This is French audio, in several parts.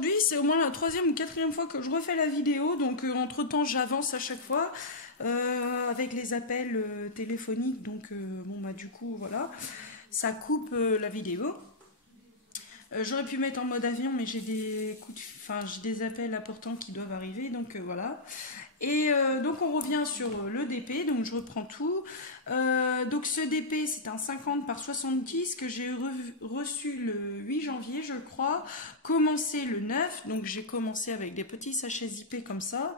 aujourd'hui, c'est au moins la troisième ou quatrième fois que je refais la vidéo, donc entre-temps j'avance à chaque fois avec les appels téléphoniques, donc bon bah du coup voilà, ça coupe la vidéo. J'aurais pu mettre en mode avion, mais j'ai des enfin j'ai des appels importants qui doivent arriver, donc voilà. Et donc on revient sur le DP, donc je reprends tout. Donc ce DP c'est un 50 par 70 que j'ai reçu le 8 janvier je crois, commencé le 9, donc j'ai commencé avec des petits sachets zippés comme ça.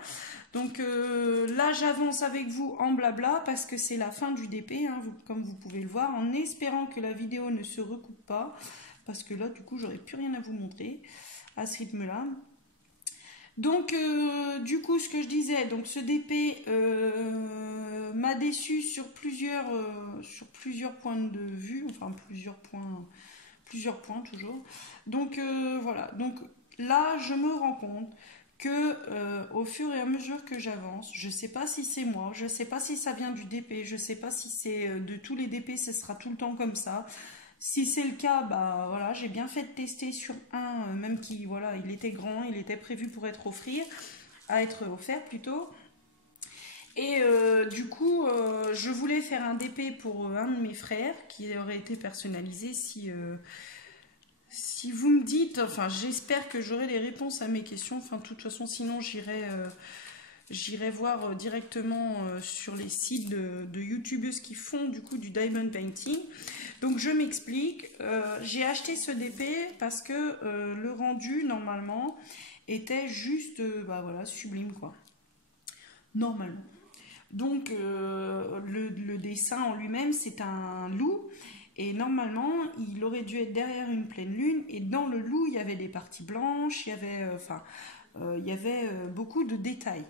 Donc là j'avance avec vous en blabla parce que c'est la fin du DP, hein, comme vous pouvez le voir, en espérant que la vidéo ne se recoupe pas, parce que là du coup j'aurais plus rien à vous montrer à ce rythme là. Donc du coup ce que je disais, donc ce DP m'a déçu sur plusieurs points de vue, enfin plusieurs points toujours. Donc voilà, donc là je me rends compte que au fur et à mesure que j'avance, je sais pas si c'est moi, je sais pas si ça vient du DP, je sais pas si c'est de tous les DP, ce sera tout le temps comme ça. Si c'est le cas, bah voilà, j'ai bien fait de tester sur un, même qui, voilà, il était grand, il était prévu pour être offert plutôt. Et du coup, je voulais faire un DP pour un de mes frères qui aurait été personnalisé. Si vous me dites, enfin, j'espère que j'aurai les réponses à mes questions. Enfin, de toute façon, sinon j'irai voir directement sur les sites de youtubeuses qui font du coup du diamond painting. Donc je m'explique, j'ai acheté ce DP parce que le rendu normalement était juste bah voilà, sublime quoi. Normalement. Donc le dessin en lui-même c'est un loup et normalement il aurait dû être derrière une pleine lune et dans le loup il y avait des parties blanches, il y avait beaucoup de détails.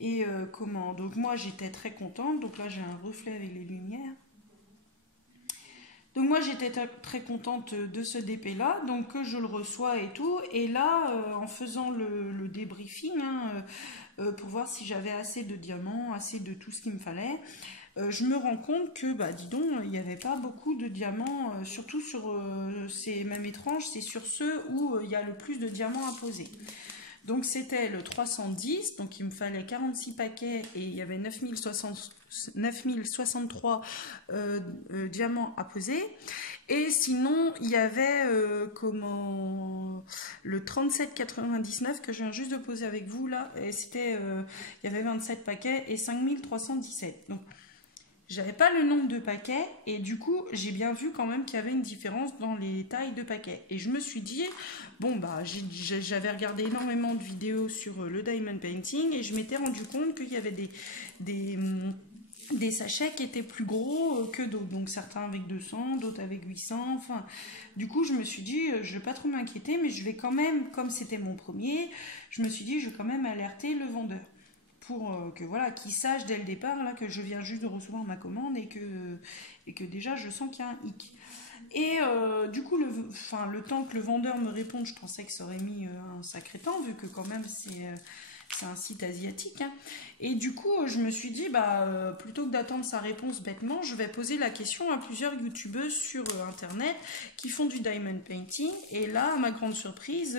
Et comment? Donc moi j'étais très contente. Donc là j'ai un reflet avec les lumières. Donc moi j'étais très contente de ce DP là, donc je le reçois et tout. Et là en faisant le débriefing hein, pour voir si j'avais assez de diamants, assez de tout ce qu'il me fallait, je me rends compte que bah dis donc il n'y avait pas beaucoup de diamants, surtout sur c'est même étrange, c'est sur ceux où il y a le plus de diamants à poser. Donc c'était le 310, donc il me fallait 46 paquets et il y avait 9063 diamants à poser. Et sinon il y avait le 37,99 que je viens juste de poser avec vous là, et c'était il y avait 27 paquets et 5317. Donc j'avais pas le nombre de paquets et du coup j'ai bien vu quand même qu'il y avait une différence dans les tailles de paquets. Et je me suis dit, bon bah j'avais regardé énormément de vidéos sur le diamond painting et je m'étais rendu compte qu'il y avait des sachets qui étaient plus gros que d'autres. Donc certains avec 200, d'autres avec 800. Enfin, du coup je me suis dit, je vais pas trop m'inquiéter mais je vais quand même, comme c'était mon premier, je me suis dit je vais quand même alerter le vendeur. Pour que voilà, qu'il sache dès le départ là, que je viens juste de recevoir ma commande et que déjà je sens qu'il y a un hic. Et du coup, le temps que le vendeur me réponde, je pensais que ça aurait mis un sacré temps, vu que quand même c'est un site asiatique. Hein. Et du coup, je me suis dit, bah, plutôt que d'attendre sa réponse bêtement, je vais poser la question à plusieurs youtubeuses sur internet qui font du diamond painting. Et là, à ma grande surprise,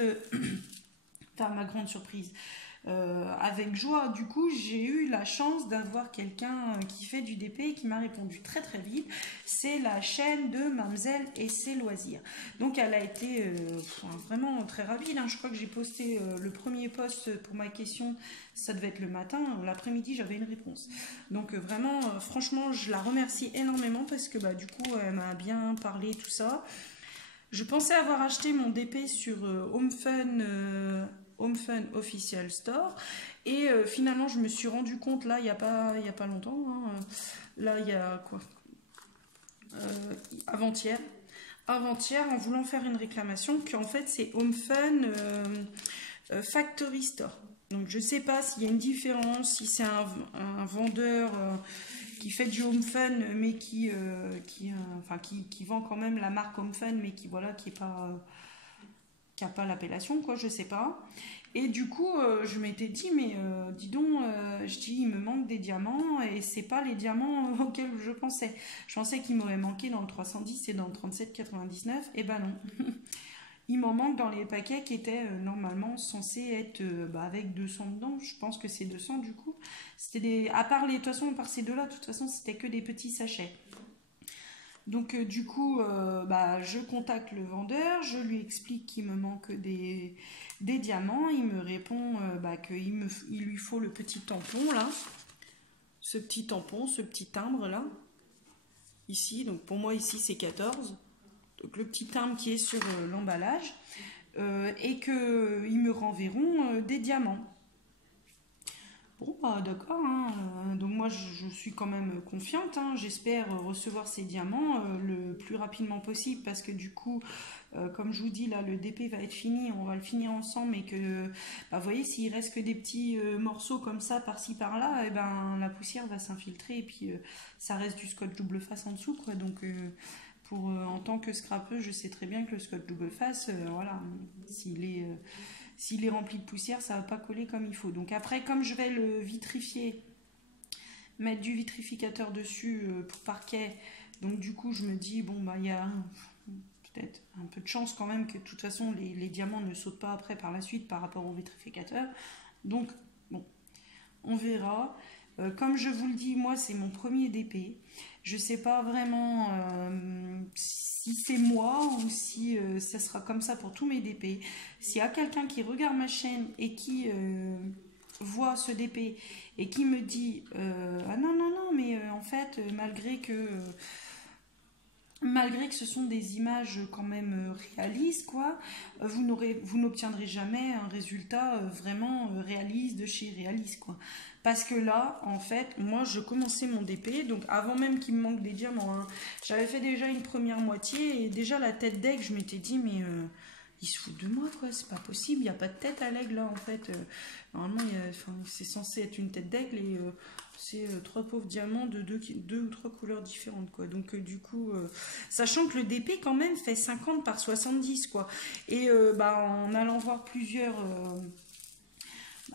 avec joie, du coup, j'ai eu la chance d'avoir quelqu'un qui fait du DP et qui m'a répondu très très vite. C'est la chaîne de Mamzelle et ses loisirs. Donc elle a été vraiment très rapide. Hein. Je crois que j'ai posté le premier post pour ma question, ça devait être le matin. L'après-midi, j'avais une réponse. Donc vraiment, franchement, je la remercie énormément parce que bah, du coup, elle m'a bien parlé, tout ça. Je pensais avoir acheté mon DP sur Home Fun Official Store et finalement je me suis rendu compte là il y a pas longtemps hein, là il y a quoi avant-hier en voulant faire une réclamation qu'en fait c'est Home Fun Factory Store. Donc je sais pas s'il y a une différence, si c'est un vendeur qui fait du home fun mais qui vend quand même la marque home fun mais qui voilà qui est pas qui n'a pas l'appellation, quoi, je sais pas. Et du coup, je m'étais dit, mais dis donc, je dis, il me manque des diamants et c'est pas les diamants auxquels je pensais. Je pensais qu'il m'aurait manqué dans le 310 et dans le 37,99. Et ben non. Il m'en manque dans les paquets qui étaient normalement censés être avec 200 dedans. Je pense que c'est 200 du coup. C'était à part de toute façon, par ces deux-là, de toute façon, c'était que des petits sachets. Donc du coup, je contacte le vendeur, je lui explique qu'il me manque des diamants. Il me répond qu'il lui faut le petit tampon là. Ce petit tampon, ce petit timbre là. Ici, donc pour moi ici c'est 14. Donc le petit timbre qui est sur l'emballage. Et qu'ils me renverront des diamants. Bon, d'accord, hein. Donc moi je suis quand même confiante, hein. J'espère recevoir ces diamants le plus rapidement possible parce que du coup, comme je vous dis, là le DP va être fini, on va le finir ensemble et que, vous voyez, s'il reste que des petits morceaux comme ça par-ci par-là, et ben la poussière va s'infiltrer et puis ça reste du scotch double face en dessous, quoi. Donc en tant que scrapeuse, je sais très bien que le scotch double face, voilà, s'il est rempli de poussière, ça va pas coller comme il faut. Donc après, comme je vais le vitrifier, mettre du vitrificateur dessus pour parquet, donc du coup je me dis, il y a peut-être un peu de chance quand même que de toute façon les diamants ne sautent pas après par la suite par rapport au vitrificateur. Donc bon, on verra. Comme je vous le dis, moi c'est mon premier DP. Je sais pas vraiment si c'est moi ou si ça sera comme ça pour tous mes DP. S'il y a quelqu'un qui regarde ma chaîne et qui voit ce DP et qui me dit ah non non non mais en fait malgré que ce sont des images quand même réalistes, quoi, vous n'obtiendrez jamais un résultat vraiment réaliste de chez réaliste, quoi. Parce que là, en fait, moi, je commençais mon DP, donc avant même qu'il me manque des diamants, hein, j'avais fait déjà une première moitié, et déjà la tête d'aigle, je m'étais dit, mais il se fout de moi, quoi, c'est pas possible, il n'y a pas de tête à l'aigle, là, en fait. Normalement, c'est censé être une tête d'aigle, et c'est trois pauvres diamants de deux ou trois couleurs différentes, quoi. Donc du coup, sachant que le DP quand même fait 50 par 70, quoi. Et en allant voir plusieurs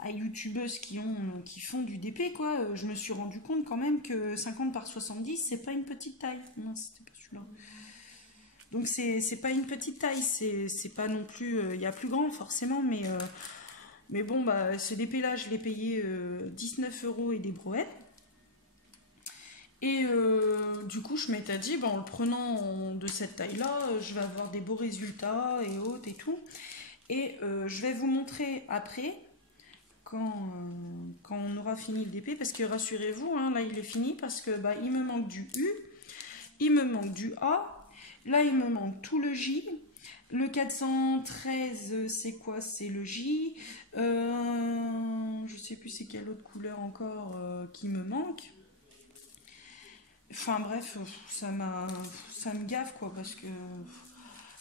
youtubeuses qui font du DP, quoi, je me suis rendu compte quand même que 50 par 70, c'est pas une petite taille. Non, c'était pas celui-là. Donc c'est pas une petite taille, c'est pas non plus, il y a plus grand forcément, mais bon, ce DP là, je l'ai payé 19 € et des brouettes. Et du coup, je m'étais dit, en le prenant de cette taille-là, je vais avoir des beaux résultats et autres et tout. Et je vais vous montrer après, quand on aura fini le DP, parce que rassurez-vous, hein, là il est fini, parce que il me manque du U, il me manque du A, là il me manque tout le J. Le 413, c'est quoi? C'est le J. Je sais plus c'est quelle autre couleur encore qui me manque. Enfin bref, ça me gave, quoi, parce que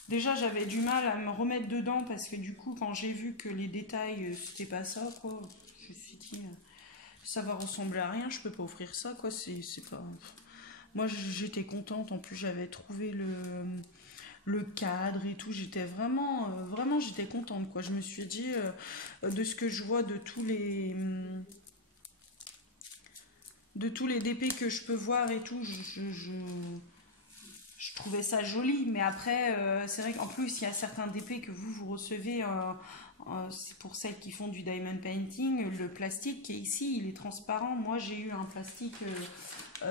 déjà j'avais du mal à me remettre dedans parce que du coup quand j'ai vu que les détails c'était pas ça, quoi, je me suis dit ça va ressembler à rien, je peux pas offrir ça, quoi, c'est pas. Moi j'étais contente, en plus j'avais trouvé le cadre et tout, j'étais vraiment j'étais contente, quoi. Je me suis dit de ce que je vois de tous les DP que je peux voir et tout, je trouvais ça joli. Mais après, c'est vrai qu'en plus, il y a certains DP que vous recevez, c'est pour celles qui font du diamond painting, le plastique qui est ici, il est transparent. Moi, j'ai eu un plastique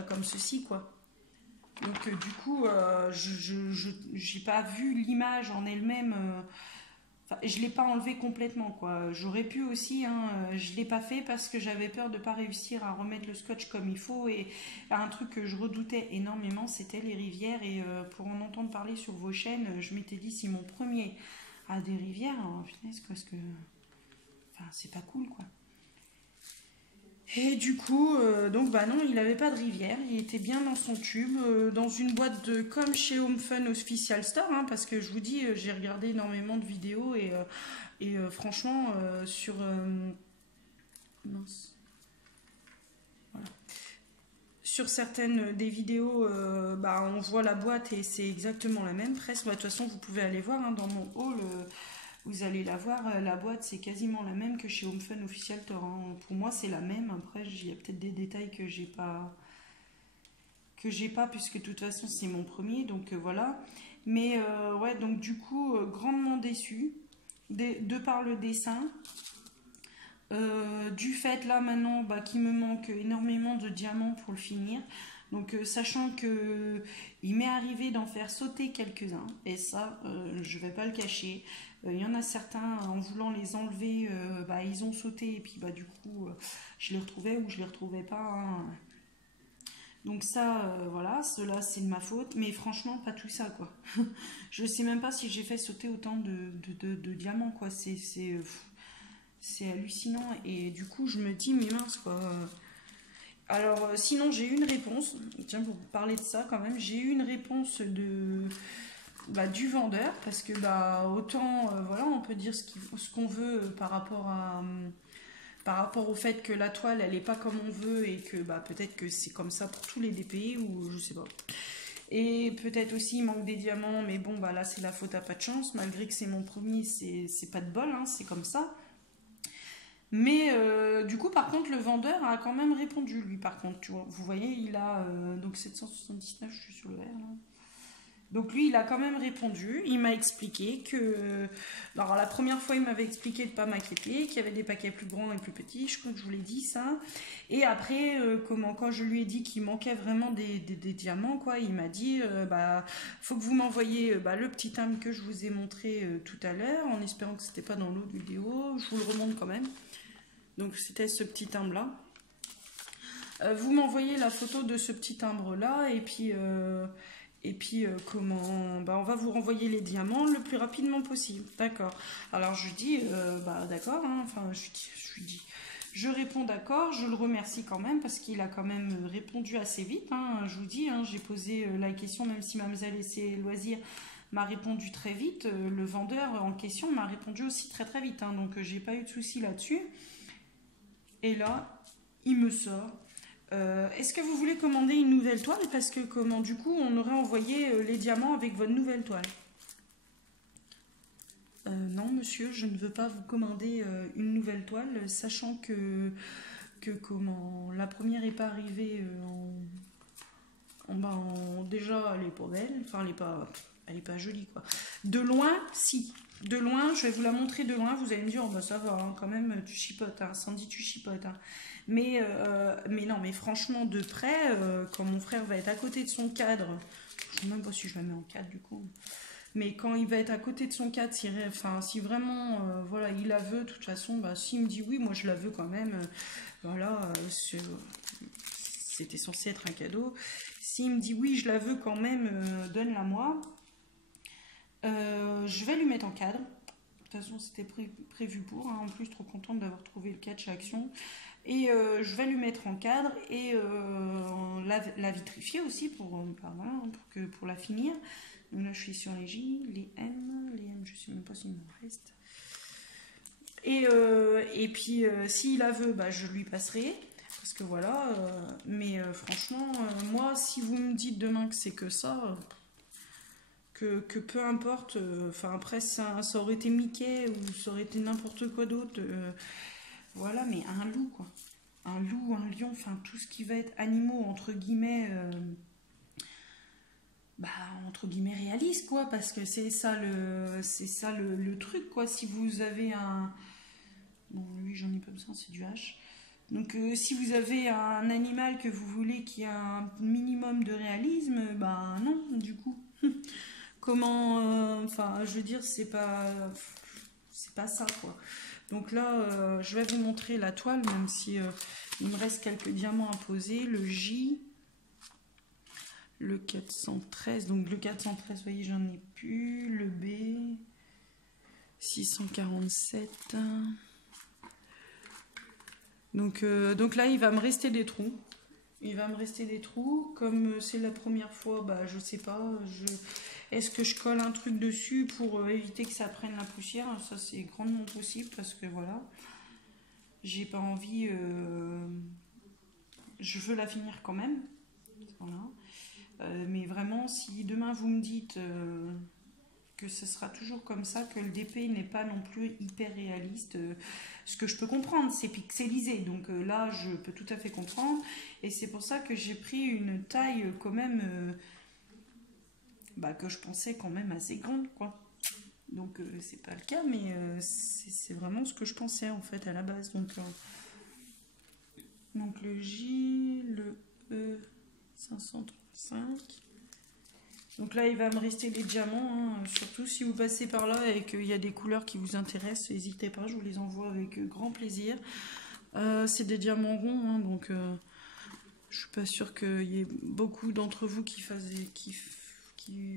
comme ceci, quoi. Donc, du coup, je n'ai pas vu l'image en elle-même. Je ne l'ai pas enlevé complètement, quoi. J'aurais pu aussi, hein, je ne l'ai pas fait parce que j'avais peur de ne pas réussir à remettre le scotch comme il faut. Et un truc que je redoutais énormément, c'était les rivières. Et pour en entendre parler sur vos chaînes, je m'étais dit, si mon premier a des rivières, punaise, parce que c'est pas cool, quoi. Et du coup, donc non, il n'avait pas de rivière, il était bien dans son tube, dans une boîte comme chez Home Fun Official Store, hein, parce que je vous dis, j'ai regardé énormément de vidéos et franchement, sur... mince. Voilà. Sur certaines des vidéos, on voit la boîte et c'est exactement la même presque. De toute façon, vous pouvez aller voir, hein, dans mon haul... vous allez la voir, la boîte c'est quasiment la même que chez Home Fun Official Store, hein. Pour moi c'est la même, après il y a peut-être des détails que j'ai pas puisque de toute façon c'est mon premier, donc voilà. Mais ouais, donc du coup, grandement déçue de par le dessin. Du fait là maintenant bah, qu'il me manque énormément de diamants pour le finir. Donc sachant que il m'est arrivé d'en faire sauter quelques-uns, et ça je vais pas le cacher. Il y en a certains en voulant les enlever, bah, ils ont sauté et puis bah du coup je les retrouvais ou je les retrouvais pas, hein. Donc ça voilà, cela c'est de ma faute, mais franchement pas tout ça quoi. Je sais même pas si j'ai fait sauter autant de diamants quoi. C'est hallucinant et du coup je me dis mais mince quoi. Alors sinon j'ai eu une réponse, tiens pour parler de ça quand même, j'ai eu une réponse bah, du vendeur parce que bah autant voilà on peut dire ce qu'on veut par rapport au fait que la toile elle est pas comme on veut et que bah peut-être que c'est comme ça pour tous les DPI ou je sais pas. Et peut-être aussi il manque des diamants, mais bon bah là c'est la faute à pas de chance, malgré que c'est mon premier, c'est pas de bol, hein, c'est comme ça. Mais du coup, par contre, le vendeur a quand même répondu, lui, par contre. Tu vois, vous voyez, il a donc 779, je suis sur le R là. Donc lui, il a quand même répondu. Il m'a expliqué que... Alors la première fois, il m'avait expliqué de ne pas m'inquiéter, qu'il y avait des paquets plus grands et plus petits. Je crois que je vous l'ai dit, ça. Et après, quand je lui ai dit qu'il manquait vraiment des diamants, quoi, il m'a dit, bah, faut que vous m'envoyiez bah, le petit timbre que je vous ai montré tout à l'heure, en espérant que c'était pas dans l'autre vidéo. Je vous le remonte quand même. Donc c'était ce petit timbre là. Vous m'envoyez la photo de ce petit timbre là et puis comment bah, on va vous renvoyer les diamants le plus rapidement possible. D'accord. Alors je lui dis bah d'accord, hein. Enfin je lui dis je réponds d'accord, je le remercie quand même parce qu'il a quand même répondu assez vite, hein. Je vous dis, hein, j'ai posé la question même si mademoiselle laissé loisir m'a répondu très vite. Le vendeur en question m'a répondu aussi très très vite, hein. Donc j'ai pas eu de souci là-dessus. Et là, il me sort. Est-ce que vous voulez commander une nouvelle toile? Parce que comment du coup on aurait envoyé les diamants avec votre nouvelle toile. Non monsieur, je ne veux pas vous commander une nouvelle toile, sachant que comment la première n'est pas arrivée déjà elle est pas belle, enfin elle est pas jolie quoi. De loin, si. De loin, je vais vous la montrer de loin, vous allez me dire, oh bah ça va, hein, quand même, tu chipotes, hein, Sandy, tu chipotes. Hein. Mais non, mais franchement, de près, quand mon frère va être à côté de son cadre, je ne sais même pas si je la mets en cadre du coup, mais quand il va être à côté de son cadre, si vraiment voilà, il la veut, de toute façon, bah, s'il me dit oui, moi je la veux quand même, voilà, c'était censé être un cadeau. S'il me dit oui, je la veux quand même, donne-la moi. Je vais lui mettre en cadre. De toute façon, c'était prévu pour. Hein. En plus, trop contente d'avoir trouvé le cadre chez Action. Et je vais lui mettre en cadre et la vitrifier aussi bah, voilà, pour la finir. Donc là, je suis sur les J, les M. Les M, je ne sais même pas s'il me reste. Et puis, s'il la veut, bah, je lui passerai. Parce que voilà. Mais franchement, moi, si vous me dites demain que c'est que ça... Que peu importe, enfin après ça aurait été Mickey ou ça aurait été n'importe quoi d'autre, voilà, mais un loup quoi, un loup, un lion, enfin tout ce qui va être animaux entre guillemets, bah entre guillemets réaliste quoi, parce que c'est ça le truc quoi. Si vous avez un, bon lui j'en ai pas besoin, c'est du H. Donc si vous avez un animal que vous voulez qui a un minimum de réalisme, bah non du coup. Comment, enfin, je veux dire, c'est pas ça quoi. Donc là, je vais vous montrer la toile, même si il me reste quelques diamants à poser. Le J, le 413, donc le 413, vous voyez, j'en ai plus. Le B, 647. Donc là, il va me rester des trous. Il va me rester des trous. Comme c'est la première fois, bah je sais pas. Est-ce que je colle un truc dessus pour éviter que ça prenne la poussière? Ça c'est grandement possible parce que voilà. J'ai pas envie. Je veux la finir quand même. Voilà. Mais vraiment, si demain vous me dites que ce sera toujours comme ça, que le DP n'est pas non plus hyper réaliste, ce que je peux comprendre, c'est pixelisé, donc là je peux tout à fait comprendre, et c'est pour ça que j'ai pris une taille quand même que je pensais quand même assez grande, quoi. Donc c'est pas le cas, mais c'est vraiment ce que je pensais en fait à la base. Donc le J, le E 535. Donc là il va me rester des diamants, hein. Surtout si vous passez par là et qu'il y a des couleurs qui vous intéressent, n'hésitez pas, je vous les envoie avec grand plaisir. C'est des diamants ronds, hein, donc je suis pas sûre qu'il y ait beaucoup d'entre vous qui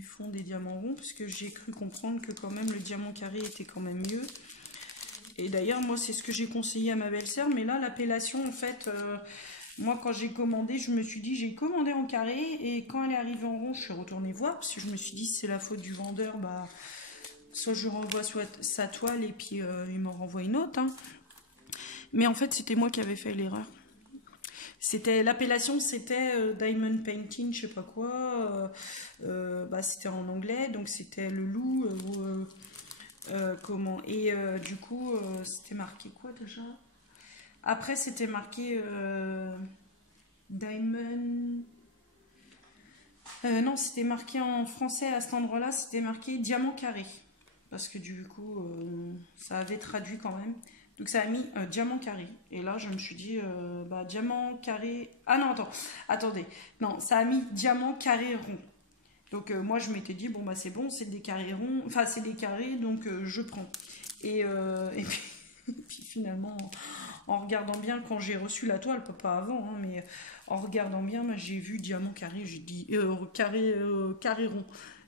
font des diamants ronds, parce que j'ai cru comprendre que quand même le diamant carré était quand même mieux. Et d'ailleurs moi c'est ce que j'ai conseillé à ma belle-sœur, mais là l'appellation en fait, moi quand j'ai commandé, je me suis dit j'ai commandé en carré, et quand elle est arrivée en rond je suis retournée voir, parce que je me suis dit c'est la faute du vendeur, soit je renvoie sa toile et puis il m'en renvoie une autre, hein. Mais en fait c'était moi qui avais fait l'erreur. C'était l'appellation, c'était Diamond Painting, je sais pas quoi. C'était en anglais, donc c'était le loup. Comment. Et du coup, c'était marqué quoi déjà? Après, c'était marqué Diamond. Non, c'était marqué en français à cet endroit-là, c'était marqué diamant carré. Parce que du coup, ça avait traduit quand même. Donc ça a mis diamant carré. Et là, je me suis dit, diamant carré... Ah non, attendez. Non, ça a mis diamant carré rond. Donc moi, je m'étais dit, c'est bon, c'est des carrés ronds. Enfin, c'est des carrés, donc je prends. Et puis finalement, en regardant bien, quand j'ai reçu la toile, pas avant, hein, mais en regardant bien, j'ai vu diamant carré, j'ai dit carré rond.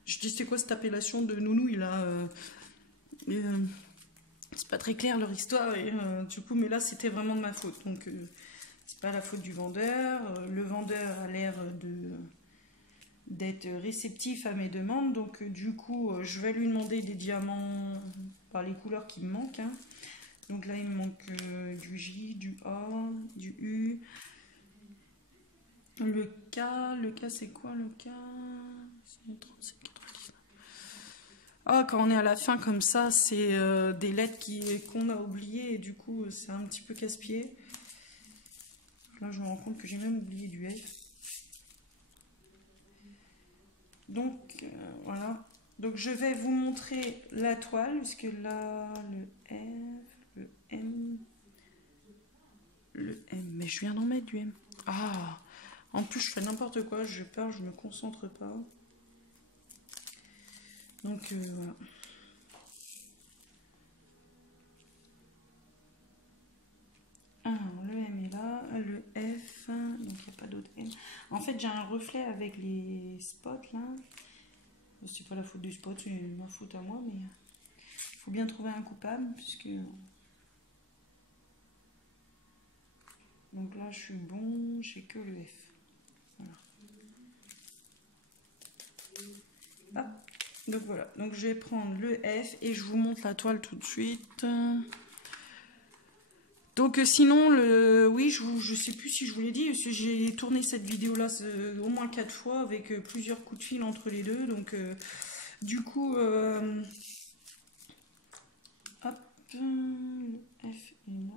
Je dis, c'est quoi cette appellation de nounouille là c'est pas très clair leur histoire, et du coup, mais là c'était vraiment de ma faute, donc c'est pas la faute du vendeur. Le vendeur a l'air d'être réceptif à mes demandes, donc du coup je vais lui demander des diamants par les couleurs qui me manquent, hein. Donc là il me manque du J, du A, du U, le K c'est quoi le K? C'est 37, 99. Ah, quand on est à la fin comme ça, c'est des lettres qu'on a oubliées, et du coup c'est un petit peu casse-pied. Là je me rends compte que j'ai même oublié du F. Donc voilà. Donc je vais vous montrer la toile, puisque là le F, le M, mais je viens d'en mettre du M. Ah, en plus je fais n'importe quoi, je pars, je me concentre pas. Donc voilà. Alors, le M est là, le F, donc il n'y a pas d'autre M. En fait, j'ai un reflet avec les spots là. C'est pas la faute du spot, c'est ma faute à moi, mais il faut bien trouver un coupable, puisque. Donc là, je suis bon, j'ai que le F. Voilà. Hop. Donc voilà, donc je vais prendre le F et je vous montre la toile tout de suite. Donc sinon, oui, je sais plus si je vous l'ai dit, parce que j'ai tourné cette vidéo-là au moins 4 fois avec plusieurs coups de fil entre les deux. Donc du coup, hop, le F est là.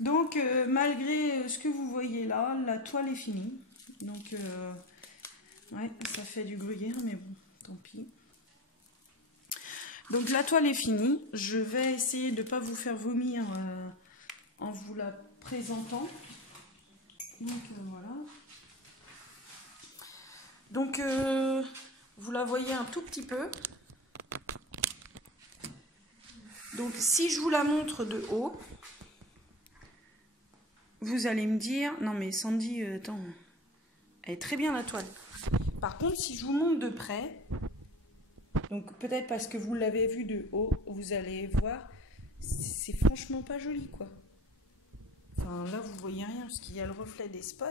Donc malgré ce que vous voyez là, la toile est finie. Donc ouais, ça fait du gruyère, mais bon, tant pis. Donc la toile est finie. Je vais essayer de ne pas vous faire vomir en vous la présentant. Donc voilà. Donc vous la voyez un tout petit peu. Donc si je vous la montre de haut, vous allez me dire, non mais Sandy, attends, elle est très bien la toile. Par contre, si je vous montre de près, donc peut-être parce que vous l'avez vu de haut, vous allez voir, c'est franchement pas joli quoi. Enfin là vous voyez rien parce qu'il y a le reflet des spots,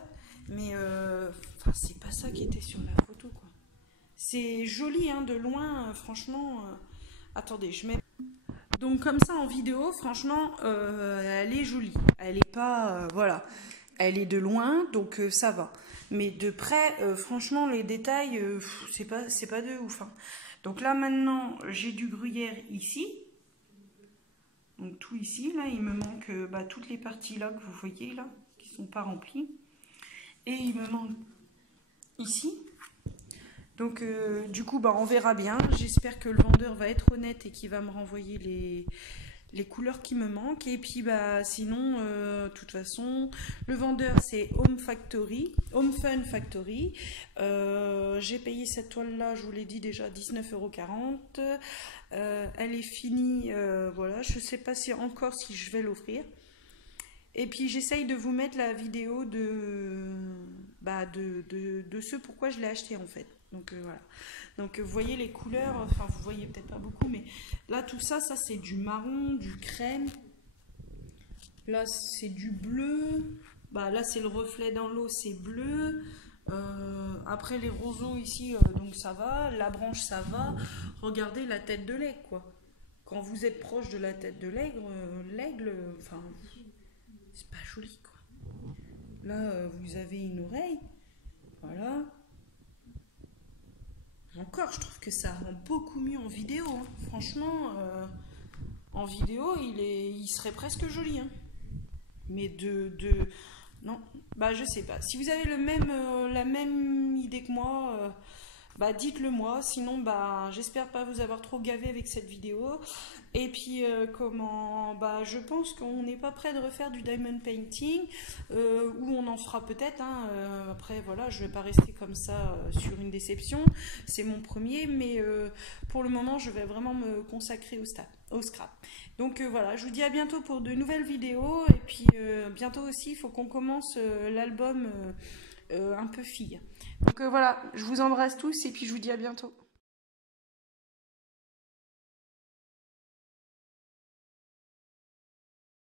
mais c'est pas ça qui était sur la photo quoi. C'est joli hein, de loin, franchement. Attendez, je mets. Donc comme ça en vidéo, franchement, elle est jolie. Elle est pas, voilà, elle est de loin, donc ça va. Mais de près, franchement, les détails, c'est pas de ouf. Hein. Donc là maintenant, j'ai du gruyère ici. Donc tout ici, là, il me manque toutes les parties là que vous voyez là, qui sont pas remplies. Et il me manque ici. Donc du coup, bah, on verra bien. J'espère que le vendeur va être honnête et qu'il va me renvoyer les couleurs qui me manquent. Et puis bah sinon, de toute façon, le vendeur c'est Home Factory, Home Fun Factory. J'ai payé cette toile là, je vous l'ai dit déjà, 19,40 €. Elle est finie, voilà. Je sais pas si encore si je vais l'offrir. Et puis j'essaye de vous mettre la vidéo de ce pourquoi je l'ai acheté en fait. Donc voilà. Donc vous voyez les couleurs, enfin vous voyez peut-être pas beaucoup, mais là tout ça, ça c'est du marron, du crème. Là c'est du bleu. Bah là c'est le reflet dans l'eau, c'est bleu. Après les roseaux ici, donc ça va. La branche ça va. Regardez la tête de l'aigle quoi. Quand vous êtes proche de la tête de l'aigle, enfin c'est pas joli quoi. Là vous avez une oreille. Voilà. Encore, je trouve que ça rend beaucoup mieux en vidéo. Hein. Franchement, en vidéo, il serait presque joli. Hein. Mais non, bah je sais pas. Si vous avez la même idée que moi, bah dites-le moi. Sinon, bah j'espère pas vous avoir trop gavé avec cette vidéo. Et puis bah je pense qu'on n'est pas prêt de refaire du diamond painting, ou on en fera peut-être. Hein, après voilà, je vais pas rester comme ça sur une déception. C'est mon premier, mais pour le moment, je vais vraiment me consacrer au scrap. Donc voilà, je vous dis à bientôt pour de nouvelles vidéos. Et puis bientôt aussi, il faut qu'on commence l'album un peu fille. Donc voilà, je vous embrasse tous et puis je vous dis à bientôt.